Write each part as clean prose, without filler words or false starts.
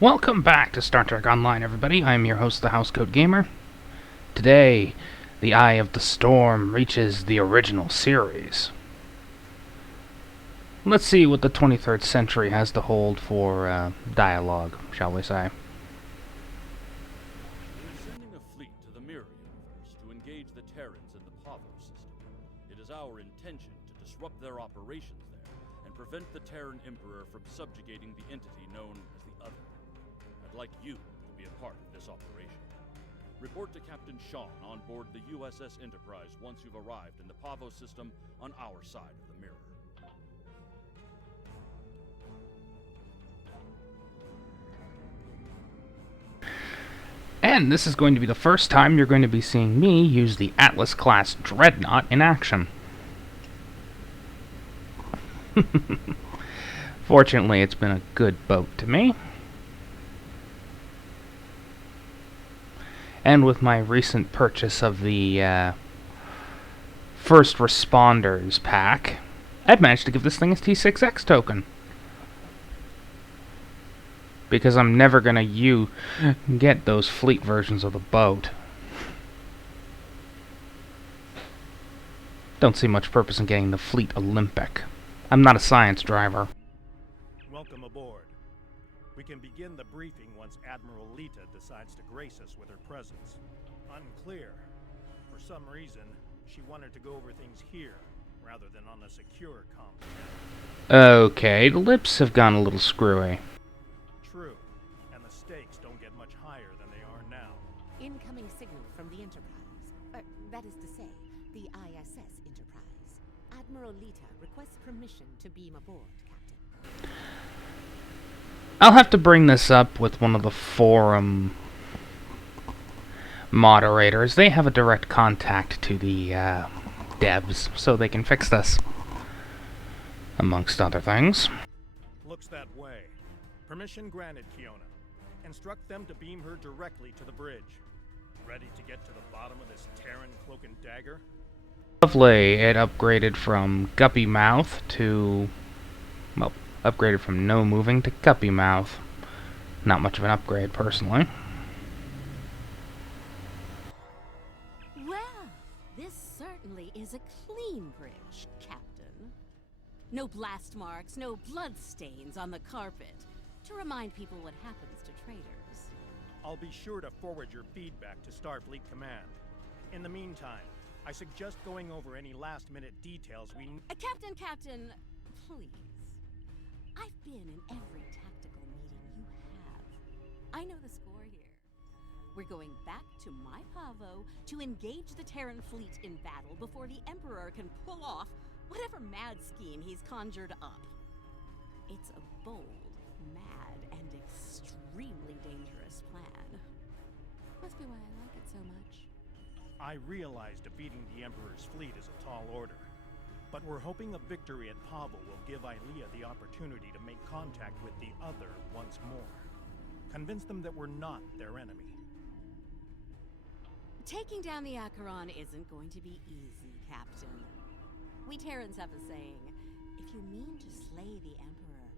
Welcome back to Star Trek Online, everybody. I am your host, the Housecoat Gamer. Today, the Eye of the Storm reaches the original series. Let's see what the 23rd century has to hold for dialogue, shall we say. We're sending a fleet to the Mirror Universe to engage the Terrans in the Pavo system. It is our intention to disrupt their operations there and prevent the Terran Emperor from subjugating the entity known as the Other. I'd like you to be a part of this operation. Report to Captain Sean on board the USS Enterprise once you've arrived in the Pavo system on our side of the mirror. And this is going to be the first time you're going to be seeing me use the Atlas-class Dreadnought in action. Fortunately, it's been a good boat to me. And with my recent purchase of the First Responders pack, I've managed to give this thing a T6X token. Because I'm never going to get those fleet versions of the boat. Don't see much purpose in getting the Fleet Olympic. I'm not a science driver. Welcome aboard. We can begin the briefing once Admiral Lita decides to grace us with her presence. Unclear. For some reason, she wanted to go over things here, rather than on a secure comm. Okay, the lips have gone a little screwy. True, and the stakes don't get much higher than they are now. Incoming signal from the Enterprise. That is to say, the ISS Enterprise. Admiral Lita requests permission to beam aboard, Captain. I'll have to bring this up with one of the forum moderators. They have a direct contact to the devs, so they can fix this, amongst other things. Looks that way. Permission granted, Kiona. Instruct them to beam her directly to the bridge. Ready to get to the bottom of this Terran cloak and dagger? Lovely. It upgraded from Guppy Mouth to... well, upgraded from no moving to Guppy Mouth. Not much of an upgrade, personally. Well, this certainly is a clean bridge, Captain. No blast marks, no blood stains on the carpet, to remind people what happens to traitors. I'll be sure to forward your feedback to Starfleet Command. In the meantime, I suggest going over any last-minute details we... Captain, please. I've been in every tactical meeting you have. I know the score here. We're going back to my Pavo to engage the Terran fleet in battle before the Emperor can pull off whatever mad scheme he's conjured up. It's a bold, mad, and extremely dangerous plan. Must be why I like it so much. I realize defeating the Emperor's fleet is a tall order, but we're hoping a victory at Pavo will give Ilea the opportunity to make contact with the Other once more. Convince them that we're not their enemy. Taking down the Acheron isn't going to be easy, Captain. We Terrans have a saying, if you mean to slay the Emperor,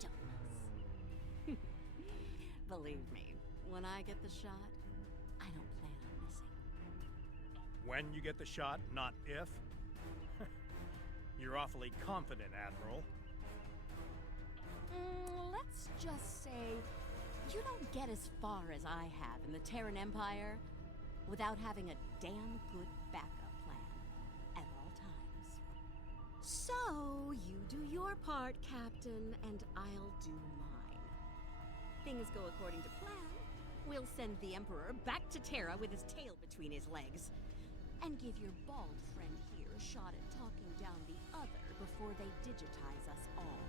don't miss. Believe me, when I get the shot, I don't plan on missing. When you get the shot, not if? You're awfully confident, Admiral. Let's just say you don't get as far as I have in the Terran Empire without having a damn good backup plan at all times. So, you do your part, Captain, and I'll do mine. Things go according to plan. We'll send the Emperor back to Terra with his tail between his legs, and give your bald friend here a shot at talking down the Other before they digitize us all.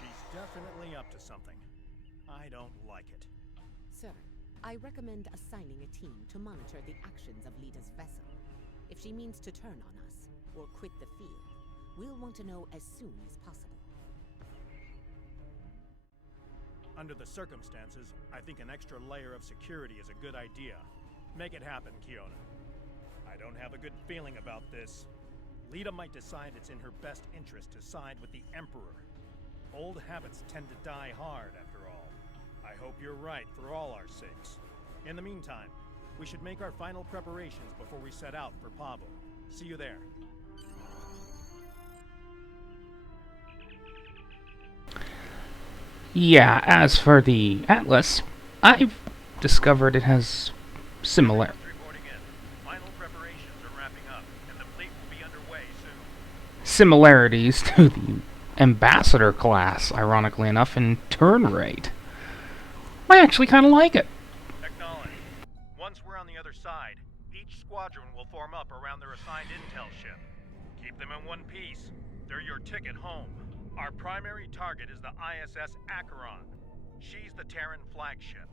She's definitely up to something. I don't like it. Sir, I recommend assigning a team to monitor the actions of Lita's vessel. If she means to turn on us, or quit the field, we'll want to know as soon as possible. Under the circumstances, I think an extra layer of security is a good idea. Make it happen, Kiona. I don't have a good feeling about this. Lita might decide it's in her best interest to side with the Emperor. Old habits tend to die hard, after all. I hope you're right for all our sakes. In the meantime, we should make our final preparations before we set out for Pavo. See you there. Yeah, as for the Atlas, I've discovered it has similar Reporting in. Final preparations are wrapping up, and the fleet will be underway soon. similarities to the Ambassador class, ironically enough, in turn rate. I actually kind of like it. Acknowledge. Once we're on the other side, each squadron will form up around their assigned intel ship. Keep them in one piece. They're your ticket home. Our primary target is the ISS Acheron. She's the Terran flagship,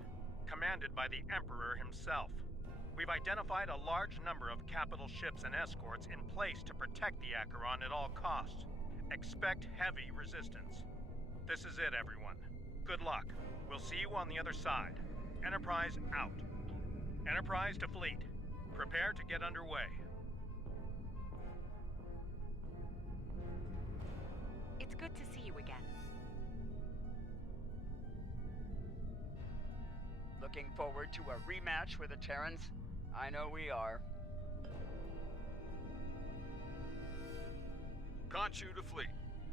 commanded by the Emperor himself. We've identified a large number of capital ships and escorts in place to protect the Acheron at all costs. Expect heavy resistance. This is it, everyone. Good luck. We'll see you on the other side. Enterprise out. Enterprise to fleet. Prepare to get underway. It's good to see you again. Looking forward to a rematch with the Terrans? I know we are. Conchu to fleet.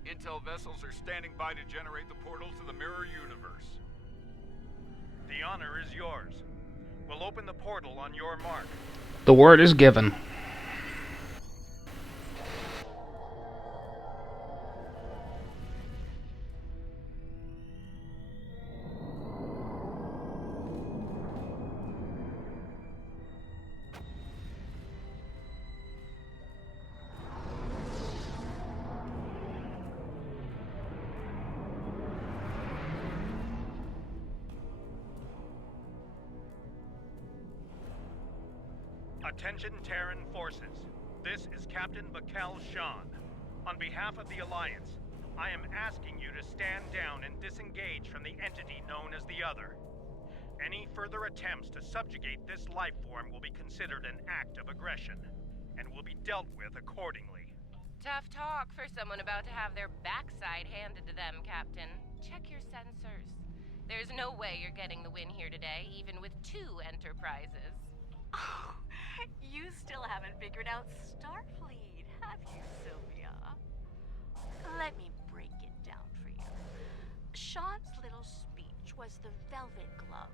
Intel vessels are standing by to generate the portal to the mirror universe. The honor is yours. We'll open the portal on your mark. The word is given. Attention Terran forces. This is Captain Bakel Shan. On behalf of the Alliance, I am asking you to stand down and disengage from the entity known as the Other. Any further attempts to subjugate this life form will be considered an act of aggression, and will be dealt with accordingly. Tough talk for someone about to have their backside handed to them, Captain. Check your sensors. There's no way you're getting the win here today, even with 2 Enterprises. Oh, you still haven't figured out Starfleet, have you, Sylvia? Let me break it down for you. Sean's little speech was the velvet glove.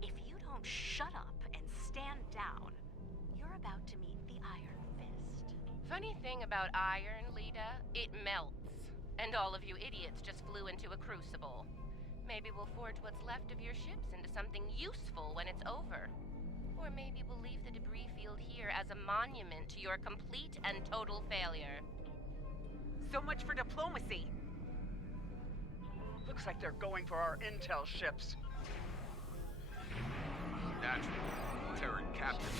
If you don't shut up and stand down, you're about to meet the Iron Fist. Funny thing about iron, Lita, it melts. And all of you idiots just flew into a crucible. Maybe we'll forge what's left of your ships into something useful when it's over. Or maybe we'll leave the debris field here as a monument to your complete and total failure. So much for diplomacy. Looks like they're going for our intel ships. Naturally, Terran captain.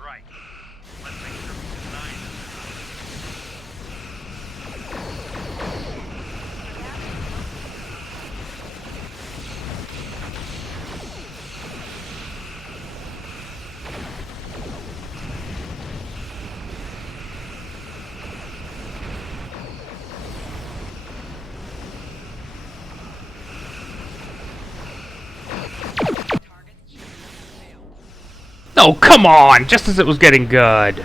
Right. Let's make sure we design this. Oh, come on! Just as it was getting good.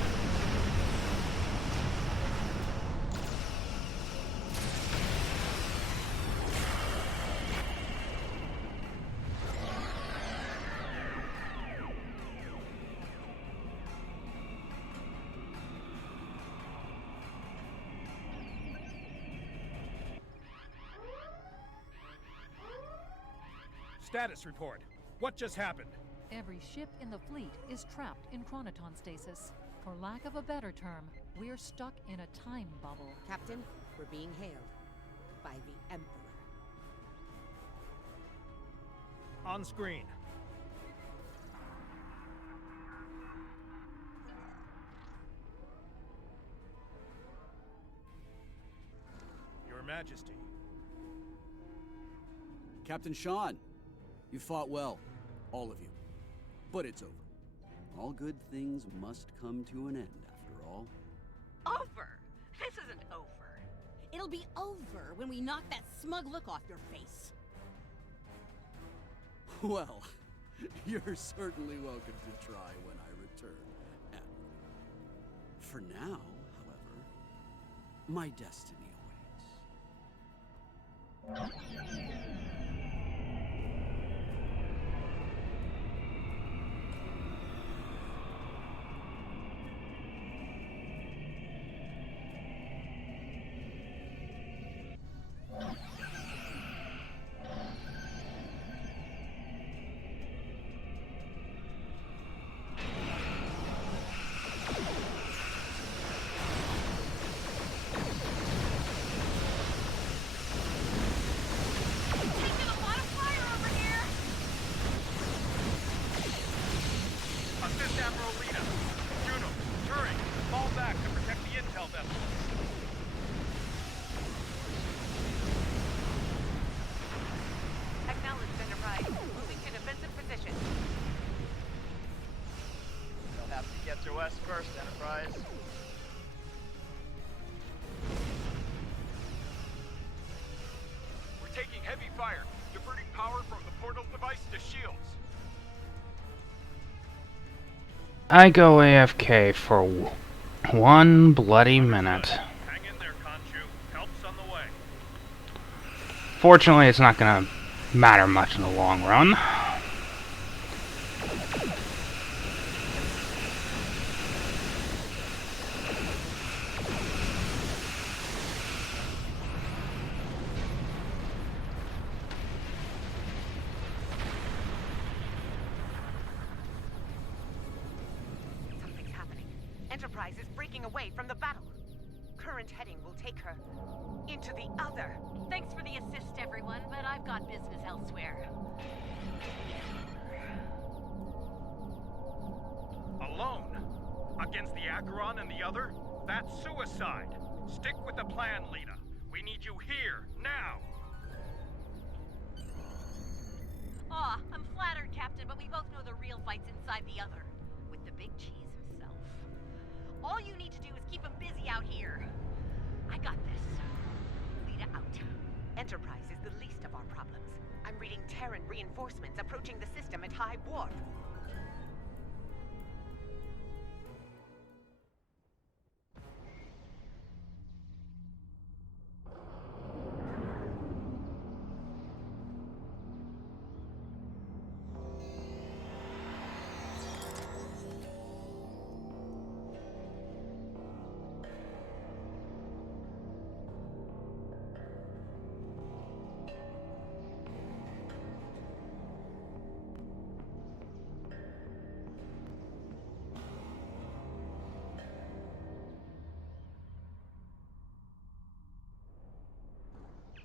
Status report. What just happened? Every ship in the fleet is trapped in chronoton stasis. For lack of a better term, we're stuck in a time bubble. Captain, we're being hailed by the Emperor. On screen. Your Majesty. Captain Sean, you fought well. All of you. But it's over. All good things must come to an end, after all. Over? This isn't over. It'll be over when we knock that smug look off your face. Well, you're certainly welcome to try when I return, Admiral. For now, however, my destiny awaits. TOS first, Enterprise. We're taking heavy fire, diverting power from the portal device to shields. I go AFK for one bloody minute. Hang in there, Khonshu. Help's on the way. Fortunately, it's not gonna matter much in the long run. Something's happening. Enterprise is breaking away from the battle. Current heading will take her into the other. Thanks for the assist, everyone, but I've got business elsewhere. Alone? Against the Acheron and the other? That's suicide. Stick with the plan, Lita. We need you here, now. Aw, I'm flattered, Captain, but we both know the real fight's inside the other. With the big cheese himself. All you need to do is keep him busy out here. I got this. Lita out. Enterprise is the least of our problems. I'm reading Terran reinforcements approaching the system at high warp.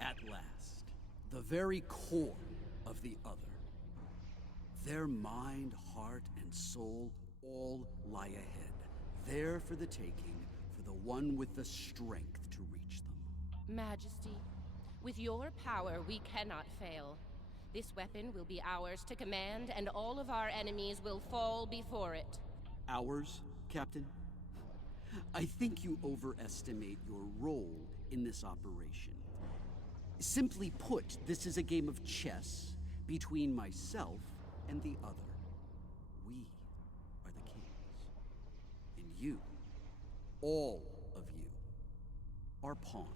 At last, the very core of the other. Their mind, heart, and soul all lie ahead, there for the taking, for the one with the strength to reach them. Majesty, with your power, we cannot fail. This weapon will be ours to command, and all of our enemies will fall before it. Ours, Captain? I think you overestimate your role in this operation. Simply put, this is a game of chess between myself and the other. We are the kings. And you, all of you, are pawns.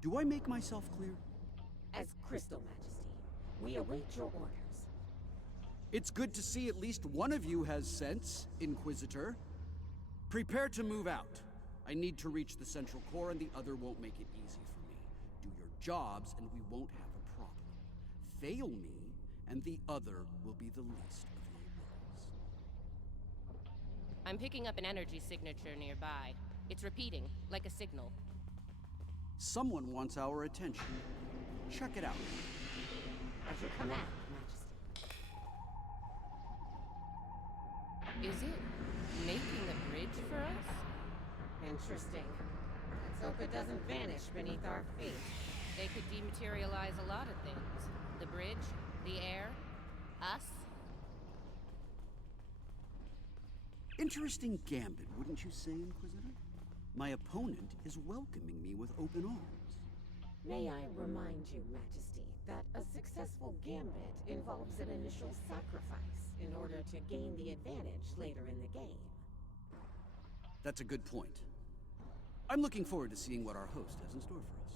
Do I make myself clear? As Crystal Majesty, we await your orders. It's good to see at least one of you has sense, Inquisitor. Prepare to move out. I need to reach the central core, and the other won't make it easy for me. Do your jobs, and we won't have a problem. Fail me, and the other will be the least of your worries. I'm picking up an energy signature nearby. It's repeating, like a signal. Someone wants our attention. Check it out. At your command, Majesty. Is it making a bridge for us? Interesting. Let's hope it doesn't vanish beneath our feet. They could dematerialize a lot of things. The bridge, the air, us. Interesting gambit, wouldn't you say, Inquisitor? My opponent is welcoming me with open arms. May I remind you, Majesty, that a successful gambit involves an initial sacrifice in order to gain the advantage later in the game. That's a good point. I'm looking forward to seeing what our host has in store for us.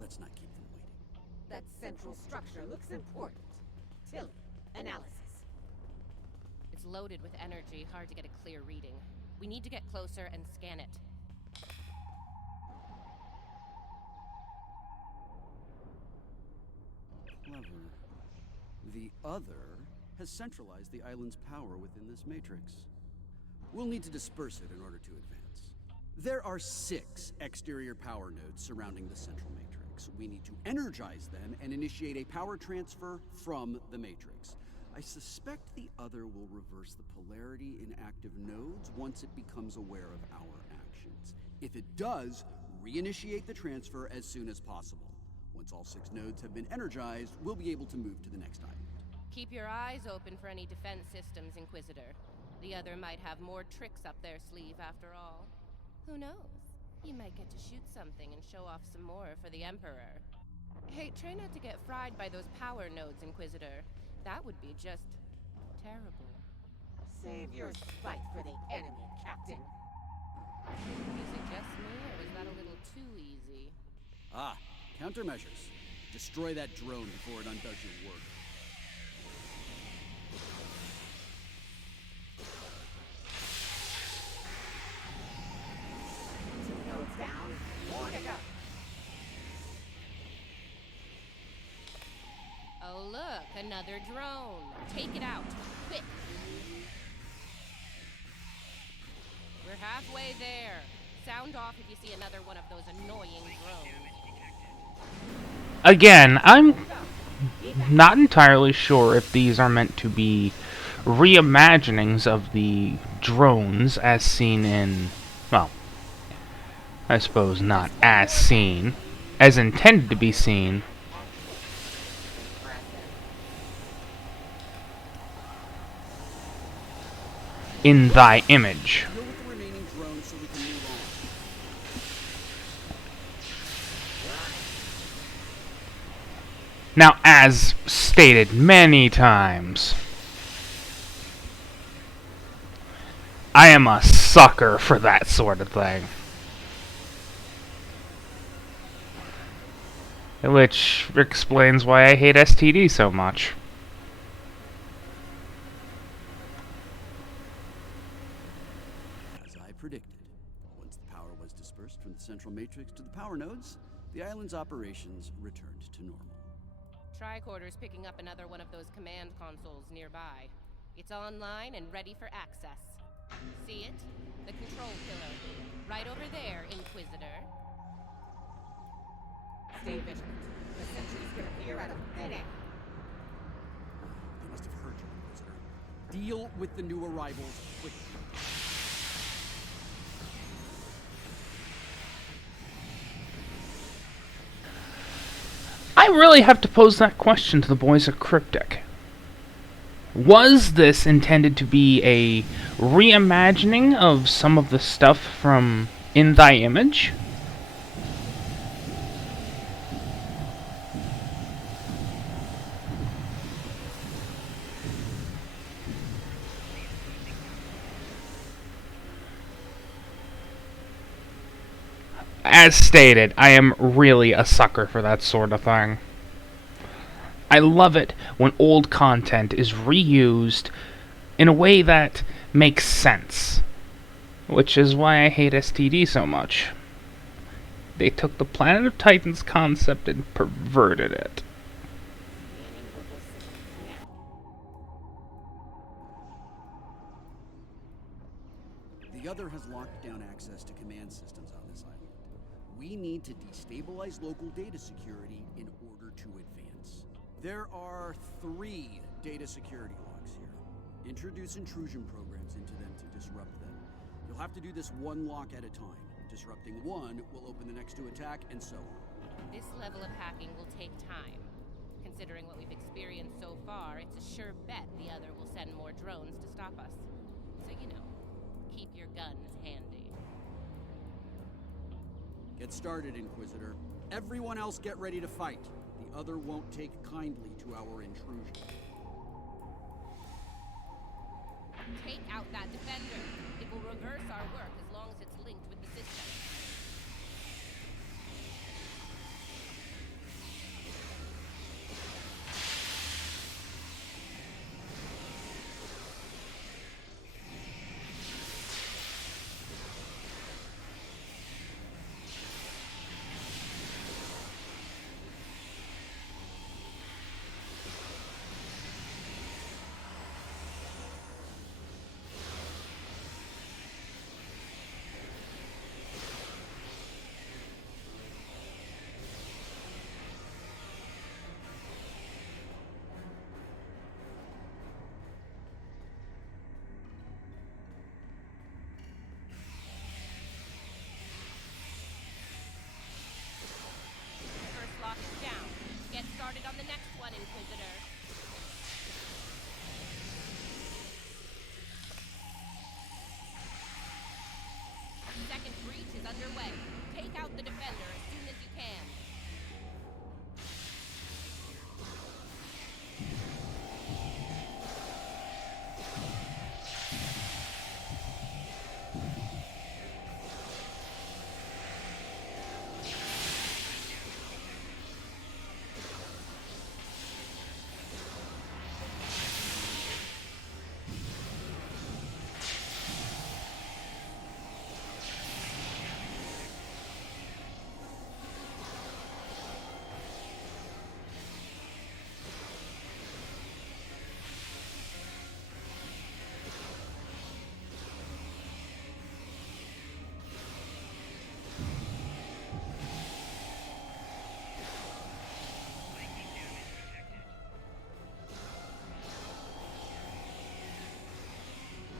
Let's not keep them waiting. That central structure looks important. Tilly, analysis. It's loaded with energy, hard to get a clear reading. We need to get closer and scan it. Clever. The other has centralized the island's power within this matrix. We'll need to disperse it in order to advance. There are 6 exterior power nodes surrounding the central matrix. We need to energize them and initiate a power transfer from the matrix. I suspect the other will reverse the polarity in active nodes once it becomes aware of our actions. If it does, reinitiate the transfer as soon as possible. Once all 6 nodes have been energized, we'll be able to move to the next island. Keep your eyes open for any defense systems, Inquisitor. The other might have more tricks up their sleeve after all. Who knows? You might get to shoot something and show off some more for the Emperor. Hey, try not to get fried by those power nodes, Inquisitor. That would be just terrible. Save your spite for the enemy, Captain. Is it just me, or was that a little too easy? Ah, countermeasures. Destroy that drone before it undoes your work. Down, more to go. Oh look, another drone. Take it out, quick. We're halfway there. Sound off if you see another one of those annoying drones. Again, I'm not entirely sure if these are meant to be reimaginings of the drones as seen in, well, I suppose not as seen, as intended to be seen in thy image. Deal with the remaining drones so we can move on. Now, as stated many times, I am a sucker for that sort of thing. Which explains why I hate STD so much. As I predicted, once the power was dispersed from the central matrix to the power nodes, the island's operations returned to normal. Tricorder's picking up another one of those command consoles nearby. It's online and ready for access. See it? The control pillar. Right over there, Inquisitor. Stay vigilant. The sentries could appear out of thin air. They must have heard you, Inquisitor. Deal with the new arrivals quickly. I really have to pose that question to the boys at Cryptic. Was this intended to be a reimagining of some of the stuff from In Thy Image? As stated, I am really a sucker for that sort of thing. I love it when old content is reused in a way that makes sense. Which is why I hate STD so much. They took the Planet of Titans concept and perverted it. The other has locked down access to command systems on this island. We need to destabilize local data security in order to advance. There are 3 data security locks here. Introduce intrusion programs into them to disrupt them. You'll have to do this one lock at a time. Disrupting one will open the next to attack, and so on. This level of hacking will take time. Considering what we've experienced so far, it's a sure bet the other will send more drones to stop us. So, you know, keep your guns handy. Get started, Inquisitor. Everyone else get ready to fight. The other won't take kindly to our intrusion. Take out that defender. It will reverse our work as long as it's linked with the system. Lock is down. Get started on the next one, Inquisitor. Second breach is underway. Take out the defender as soon as you can.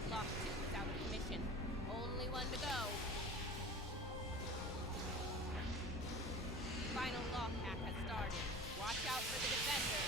Lock 2 is out of commission. Only one to go. Final lock hack has started. Watch out for the defender.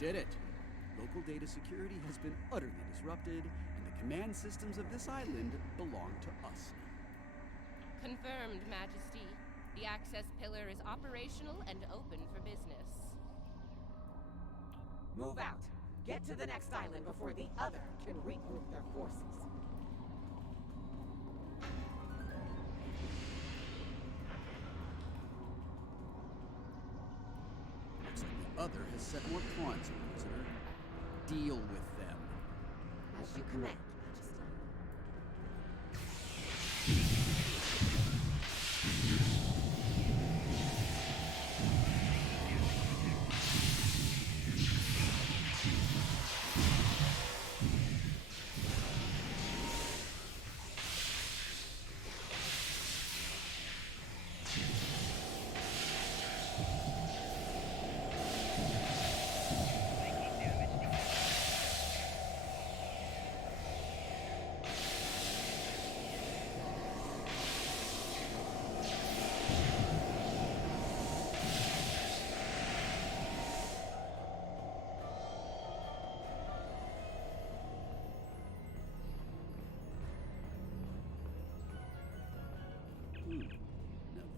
Did it. Local data security has been utterly disrupted, and the command systems of this island belong to us now. Confirmed, Majesty. The access pillar is operational and open for business. Move out. Get to the next island before the other can regroup their forces. Looks like the other has set more pawns, Inquisitor. Deal with them. As you command,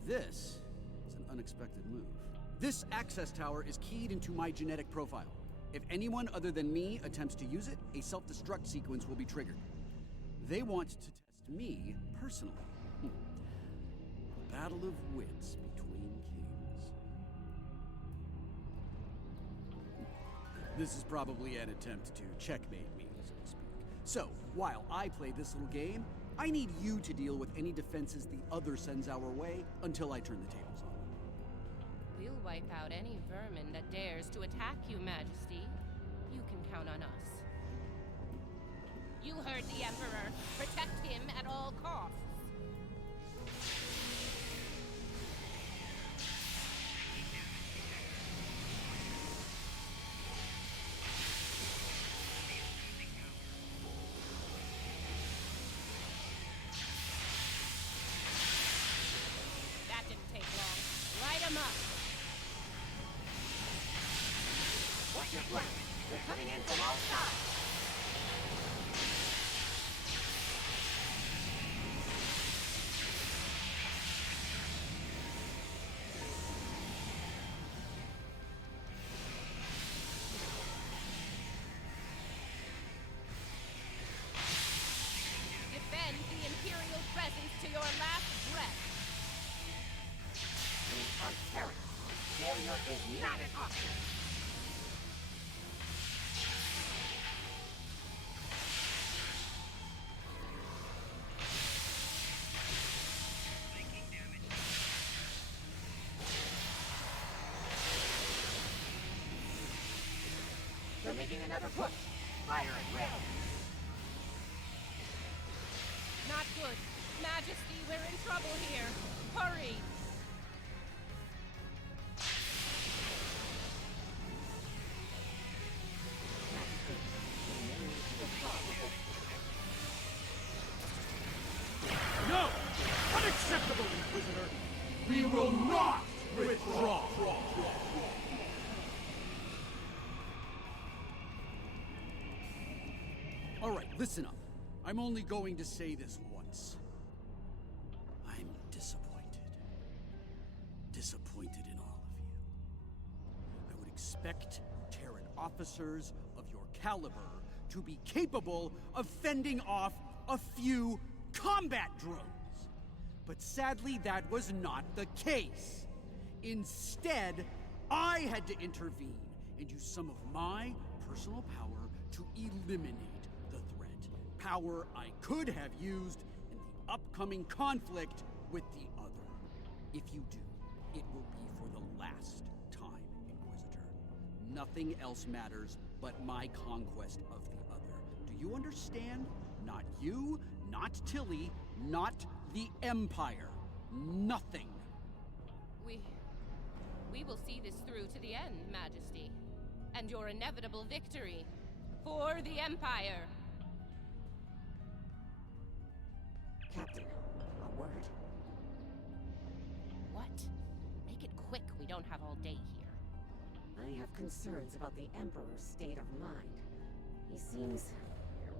This is an unexpected move. This access tower is keyed into my genetic profile. If anyone other than me attempts to use it, a self-destruct sequence will be triggered. They want to test me personally. A battle of wits between kings. This is probably an attempt to checkmate me, so to speak. So, while I play this little game, I need you to deal with any defenses the other sends our way until I turn the tables on. We'll wipe out any vermin that dares to attack you, Majesty. You can count on us. You heard the Emperor. Protect him at all costs. That didn't take long. Light him up. What's your plan? They're coming in from all sides. Defend the Imperial presence to your last breath. We are Terran. Failure is not an option. They're making another push. Fire at will. Not good. Majesty, we're in trouble here. Hurry! No! Unacceptable, Inquisitor! We will not withdraw! All right, listen up. I'm only going to say this once. I'm disappointed. Disappointed in all of you. I would expect Terran officers of your caliber to be capable of fending off a few combat drones. But sadly, that was not the case. Instead, I had to intervene and use some of my personal power to eliminate the threat. Power I could have used in the upcoming conflict with the other. If you do, it will be for the last time, Inquisitor. Nothing else matters but my conquest of the other. Do you understand? Not you, not Tilly, not the Empire. Nothing. We will see this through to the end, Majesty. And your inevitable victory for the Empire. Captain, a word. What? Make it quick. We don't have all day here. I have concerns about the Emperor's state of mind. He seems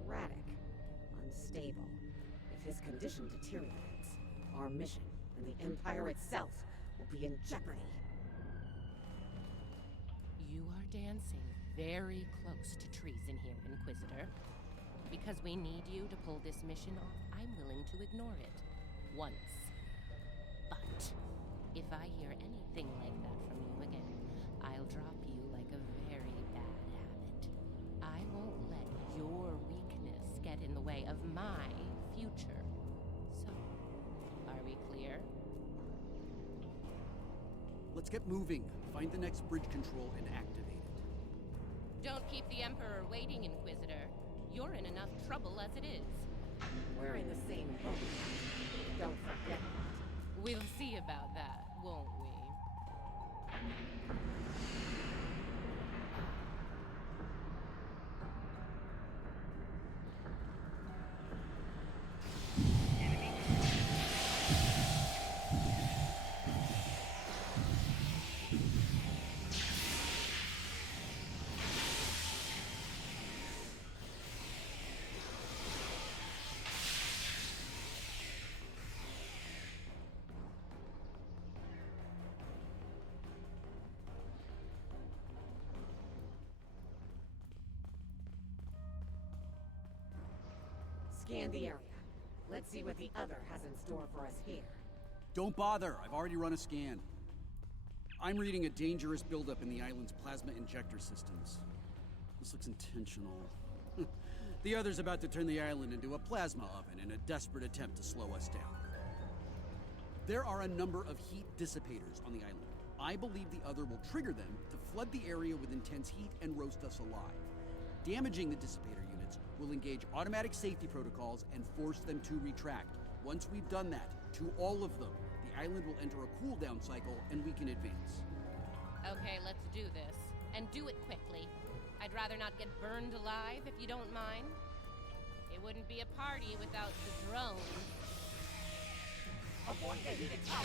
erratic, unstable. If his condition deteriorates, our mission and the Empire itself will be in jeopardy. You are dancing very close to treason here, Inquisitor. Because we need you to pull this mission off, I'm willing to ignore it. Once. But if I hear anything like that from you again, I'll drop you like a very bad habit. I won't let your weakness get in the way of my future. So, are we clear? Let's get moving. Find the next bridge control and activate it. Don't keep the Emperor waiting, Inquisitor. You're in enough trouble as it is. We're in the same boat. Don't forget that. We'll see about that, won't we? scan the area. Let's see what the other has in store for us here. Don't bother, I've already run a scan. I'm reading a dangerous buildup in the island's plasma injector systems. This looks intentional. The other's about to turn the island into a plasma oven in a desperate attempt to slow us down. There are a number of heat dissipators on the island. I believe the other will trigger them to flood the area with intense heat and roast us alive. Damaging the dissipator units will engage automatic safety protocols and force them to retract. Once we've done that, to all of them, the island will enter a cooldown cycle and we can advance. Okay, let's do this. And do it quickly. I'd rather not get burned alive, if you don't mind. It wouldn't be a party without the drone. Avoid the heated tower.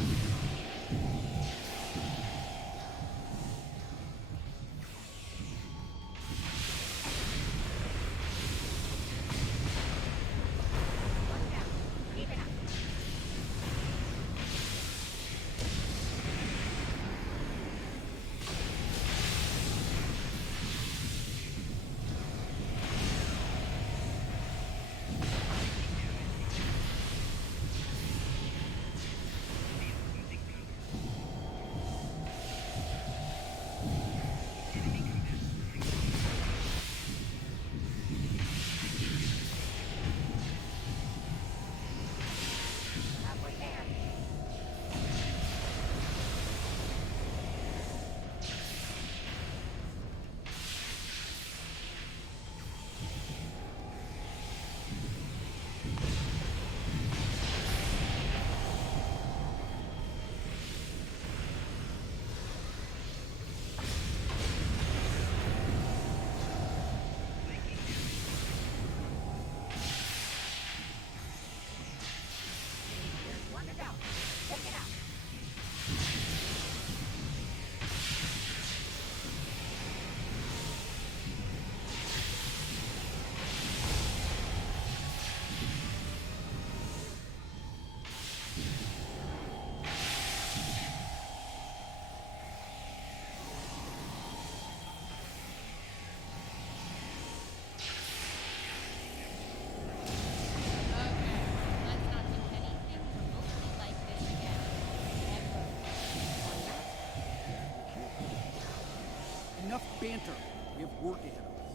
Enough banter. We have work ahead of us.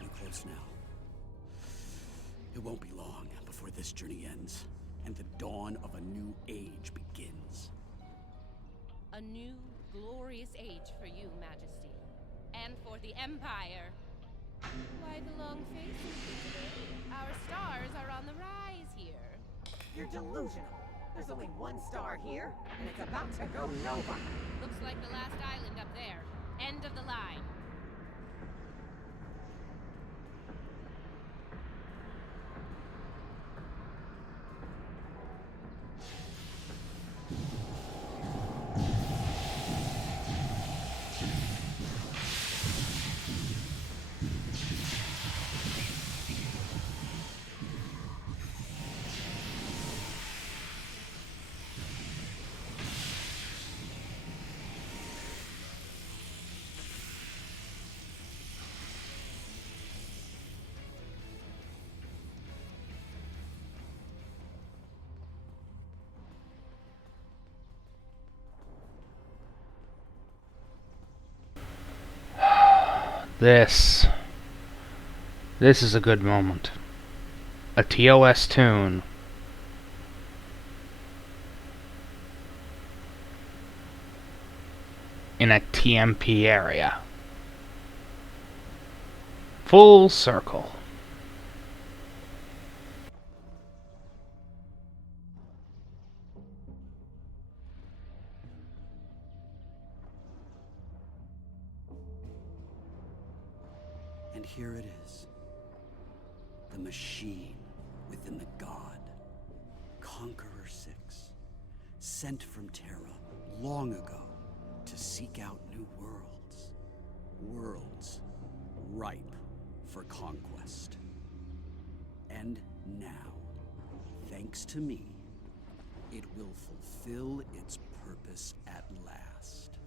We're close now. It won't be long before this journey ends, and the dawn of a new age begins. A new, glorious age for you, Majesty. And for the Empire. Why the long faces today? Our stars are on the rise here. You're delusional. There's only one star here, and it's about to go nova. Looks like the last island up there. End of the line. This is a good moment. A TOS tune. In a TMP area. Full circle. And here it is. The machine within the god. Conqueror 6. Sent from Terra long ago to seek out new worlds. Worlds ripe for conquest. And now, thanks to me, it will fulfill its purpose at last.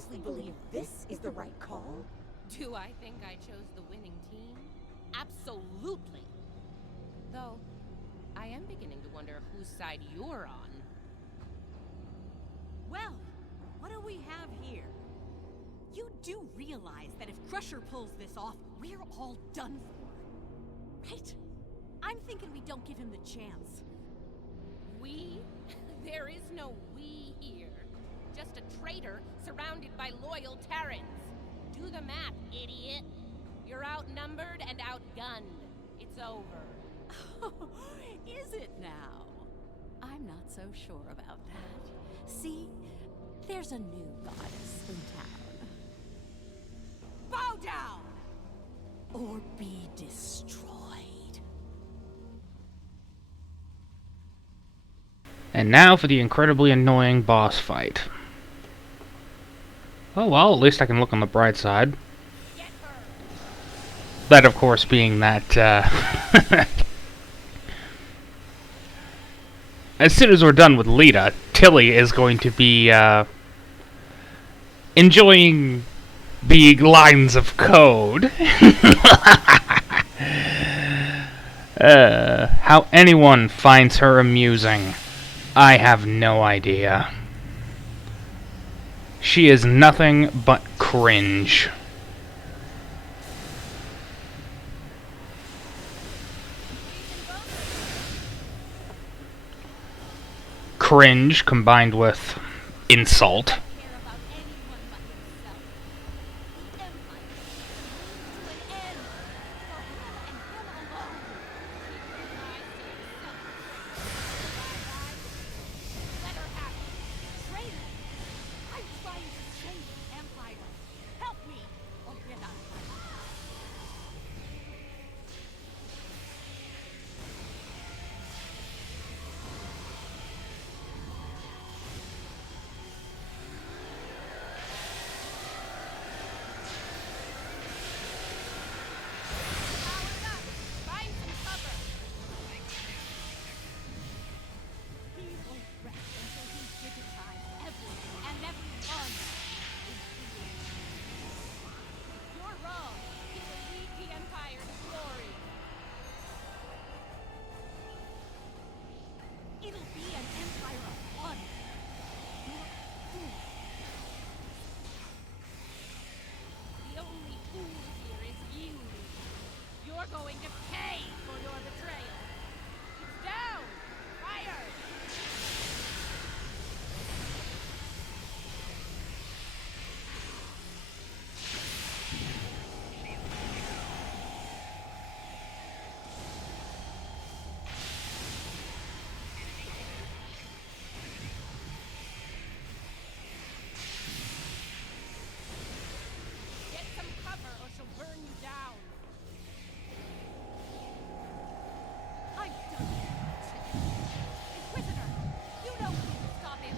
honestly believe this is the right call? Do I think I chose the winning team? Absolutely. Though, I am beginning to wonder whose side you're on. Well, what do we have here? You do realize that if Crusher pulls this off, we're all done for, right? I'm thinking we don't give him the chance. We? There is no we here. Just a traitor surrounded by loyal Terrans. Do the math, idiot. You're outnumbered and outgunned. It's over. Is it now? I'm not so sure about that. See, there's a new goddess in town. Bow down! Or be destroyed. And now for the incredibly annoying boss fight. Oh well, at least I can look on the bright side. That, of course, being that, as soon as we're done with Lita, Tilly is going to be, enjoying the lines of code. How anyone finds her amusing, I have no idea. She is nothing but cringe. Cringe combined with insult. Going to pay for your betrayal. It's down! Fire! Get some cover or she'll burn you down. Inquisitor, you know who can stop him.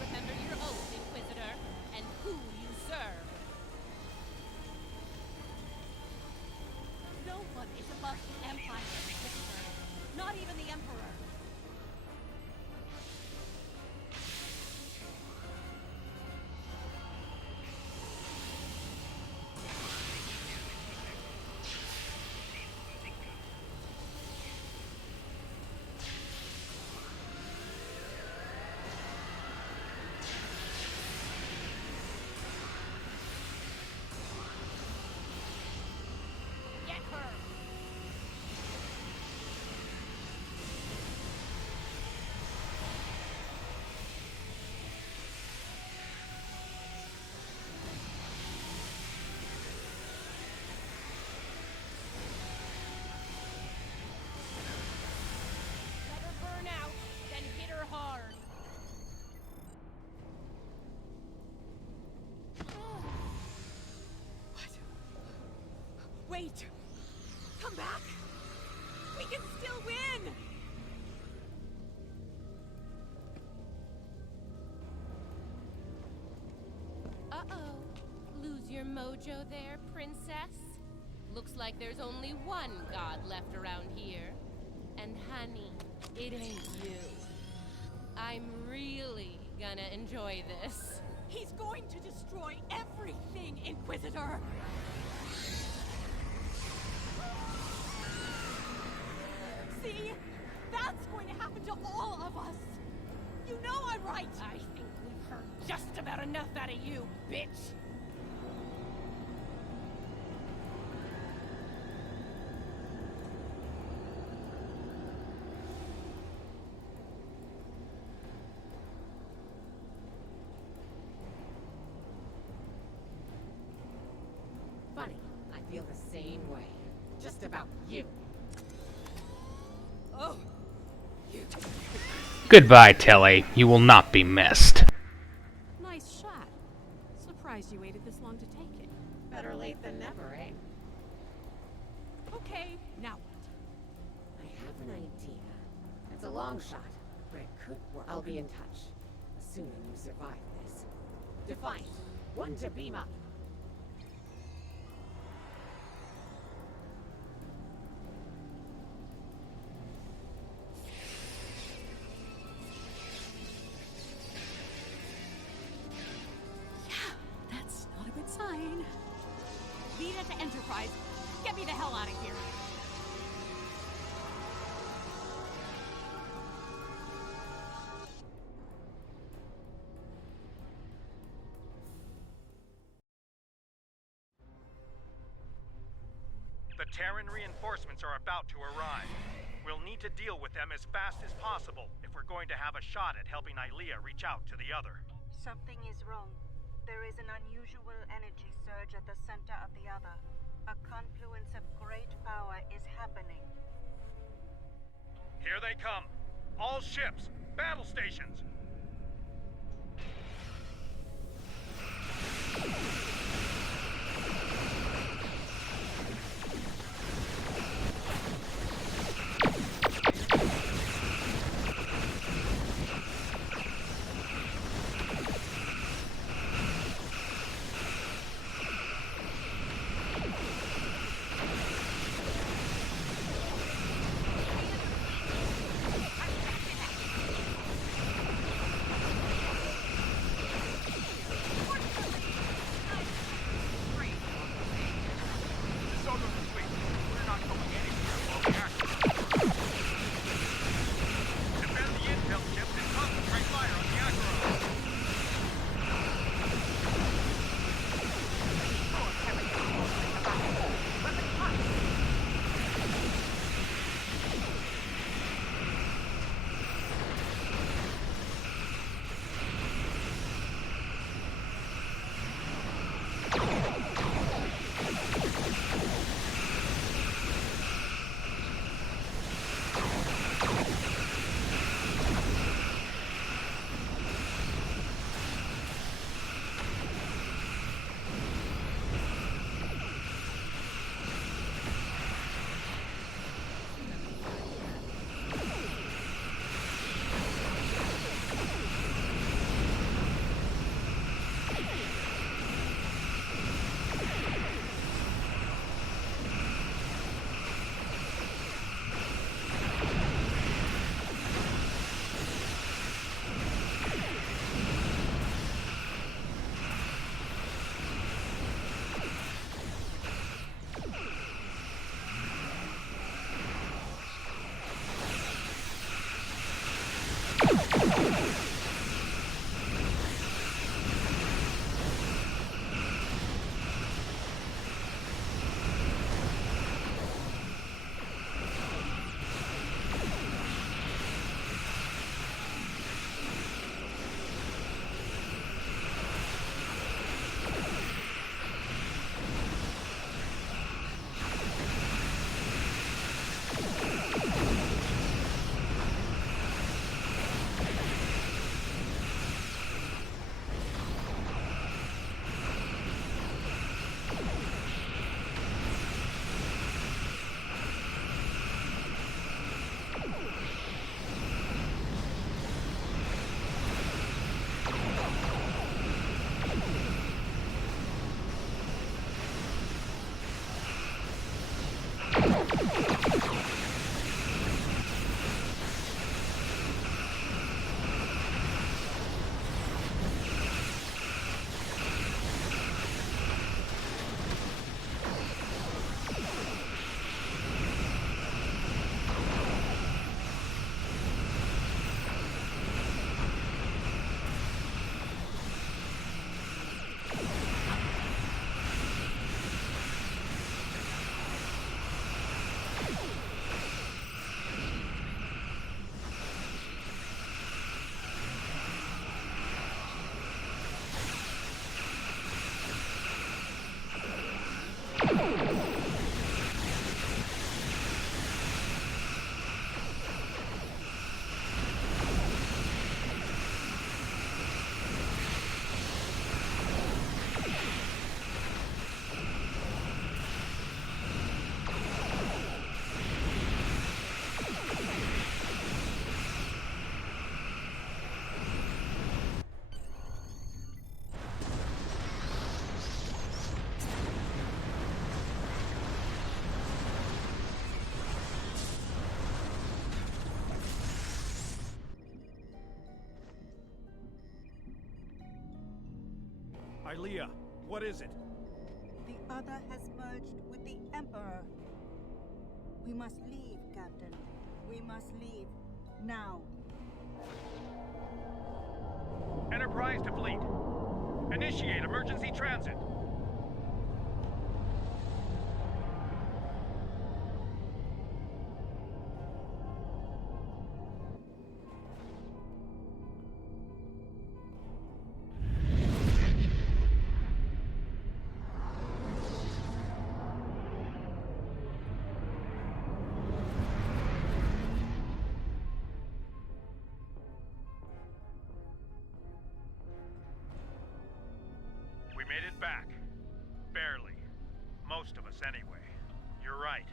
Remember your oath, Inquisitor, and who you serve. No one is above the Empire, Inquisitor. Not even the Emperor. Get her! Let her burn out, then hit her hard. Wait! Come back! We can still win! Uh-oh. Lose your mojo there, princess? Looks like there's only one god left around here. And honey, it ain't you. I'm really gonna enjoy this. He's going to destroy everything, Inquisitor! See? That's going to happen to all of us! You know I'm right! I think we've heard just about enough out of you, bitch! Funny, I feel the same way. Just about you. Oh! Goodbye, Tilly. You will not be missed. Nice shot. Surprised you waited this long to take it. Better late than never, eh? Okay, now what? I have an idea. It's a long shot, but it could work. I'll be in touch, assuming you survive this. Defiant, one to beam up. That's not a good sign. Lead it to Enterprise. Get me the hell out of here. The Terran reinforcements are about to arrive. We'll need to deal with them as fast as possible if we're going to have a shot at helping Ilea reach out to the other. Something is wrong. There is an unusual energy surge at the center of the other. A confluence of great power is happening. Here they come. All ships, battle stations. Rylea, what is it? The other has merged with the Emperor. We must leave, Captain. We must leave. Now. Enterprise to fleet. Initiate emergency transit. We made it back. Barely. Most of us, anyway. You're right.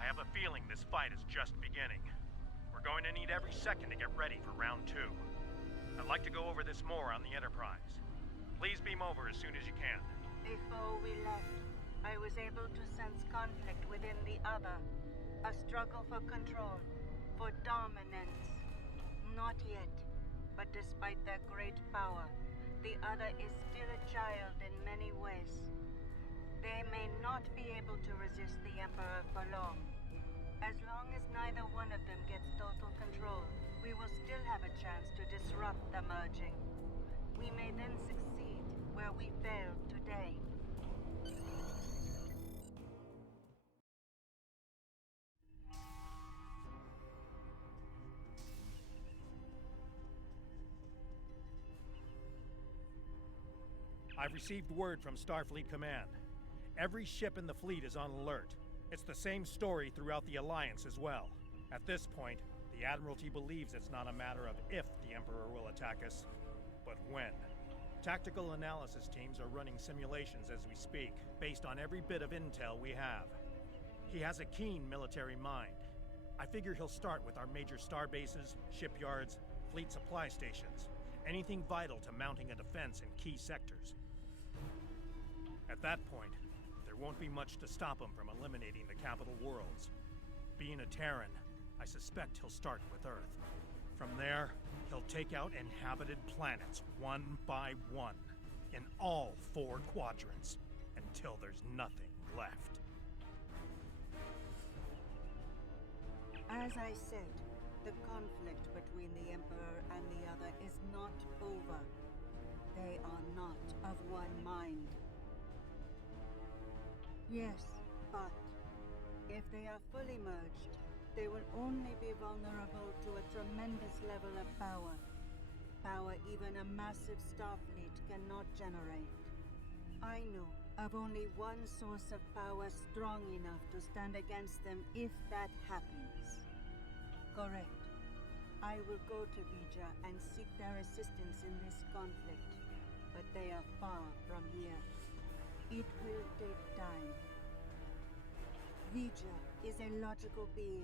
I have a feeling this fight is just beginning. We're going to need every second to get ready for round 2. I'd like to go over this more on the Enterprise. Please beam over as soon as you can. Before we left, I was able to sense conflict within the other. A struggle for control, for dominance. Not yet, but despite their great power, the other is still a child in many ways. They may not be able to resist the Emperor for long. As long as neither one of them gets total control, we will still have a chance to disrupt the merging. We may then succeed where we failed today. I've received word from Starfleet Command. Every ship in the fleet is on alert. It's the same story throughout the Alliance as well. At this point, the Admiralty believes it's not a matter of if the Emperor will attack us, but when. Tactical analysis teams are running simulations as we speak, based on every bit of intel we have. He has a keen military mind. I figure he'll start with our major star bases, shipyards, fleet supply stations, anything vital to mounting a defense in key sectors. At that point, there won't be much to stop him from eliminating the capital worlds. Being a Terran, I suspect he'll start with Earth. From there, he'll take out inhabited planets one by one, in all 4 quadrants, until there's nothing left. As I said, the conflict between the Emperor and the other is not over. They are not of one mind. Yes, but if they are fully merged, they will only be vulnerable to a tremendous level of power. Power even a massive Starfleet cannot generate. I know of only one source of power strong enough to stand against them if that happens. Correct. I will go to Vija and seek their assistance in this conflict, but they are far from here. It will take time. Vija is a logical being.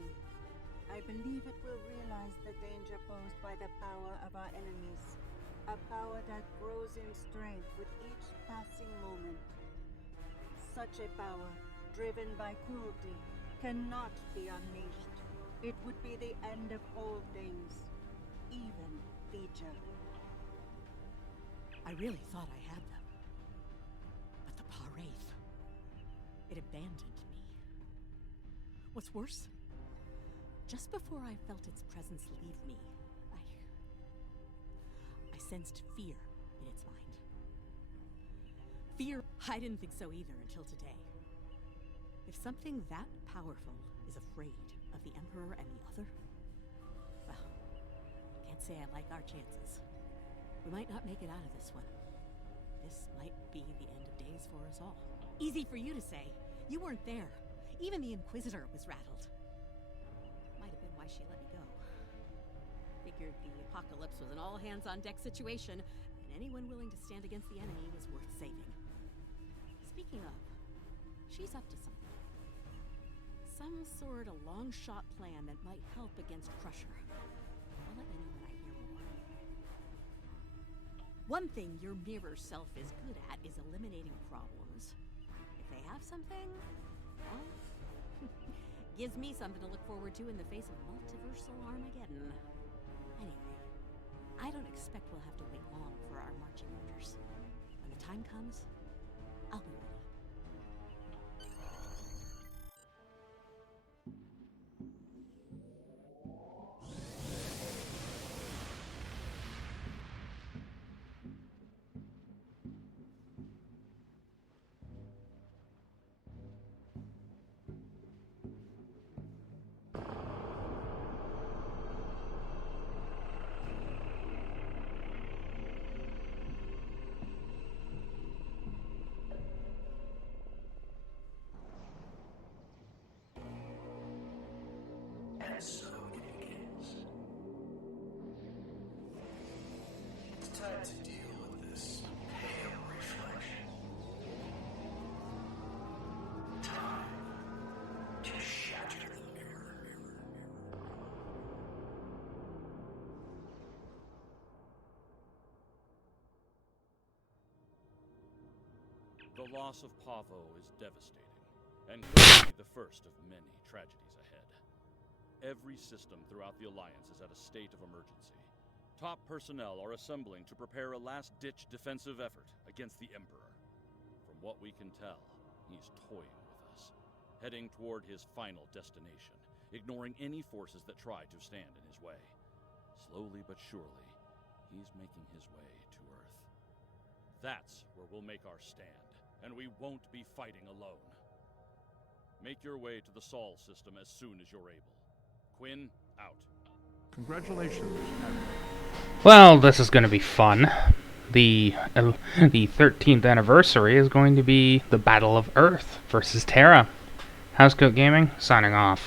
I believe it will realize the danger posed by the power of our enemies. A power that grows in strength with each passing moment. Such a power, driven by cruelty, cannot be unleashed. It would be the end of all things, even Vija. I really thought I had them. But the Paraith, it abandoned me. What's worse, just before I felt its presence leave me, I sensed fear in its mind. Fear, I didn't think so either until today. If something that powerful is afraid of the Emperor and the other, well, can't say I like our chances. We might not make it out of this one. This might be the end of days for us all. Easy for you to say. You weren't there. Even the Inquisitor was rattled. Might have been why she let me go. Figured the apocalypse was an all-hands-on-deck situation, and anyone willing to stand against the enemy was worth saving. Speaking of, she's up to something. Some sort of long-shot plan that might help against Crusher. I'll let you know when I hear more. One thing your mirror self is good at is eliminating problems. If they have something, well, gives me something to look forward to in the face of multiversal Armageddon. Anyway, I don't expect we'll have to wait long for our marching orders. When the time comes, I'll be ready. And so it begins. It's time to deal with this pale reflection. Time to shatter the mirror. The loss of Pavo is devastating, and could be the first of many tragedies ahead. Every system throughout the Alliance is at a state of emergency. Top personnel are assembling to prepare a last-ditch defensive effort against the Emperor. From what we can tell, he's toying with us, heading toward his final destination, ignoring any forces that try to stand in his way. Slowly but surely, he's making his way to Earth. That's where we'll make our stand, and we won't be fighting alone. Make your way to the Sol system as soon as you're able. Quinn, out. Congratulations, Admiral. Well, this is going to be fun. The 13th anniversary is going to be the Battle of Earth versus Terra. Housecoat Gaming, signing off.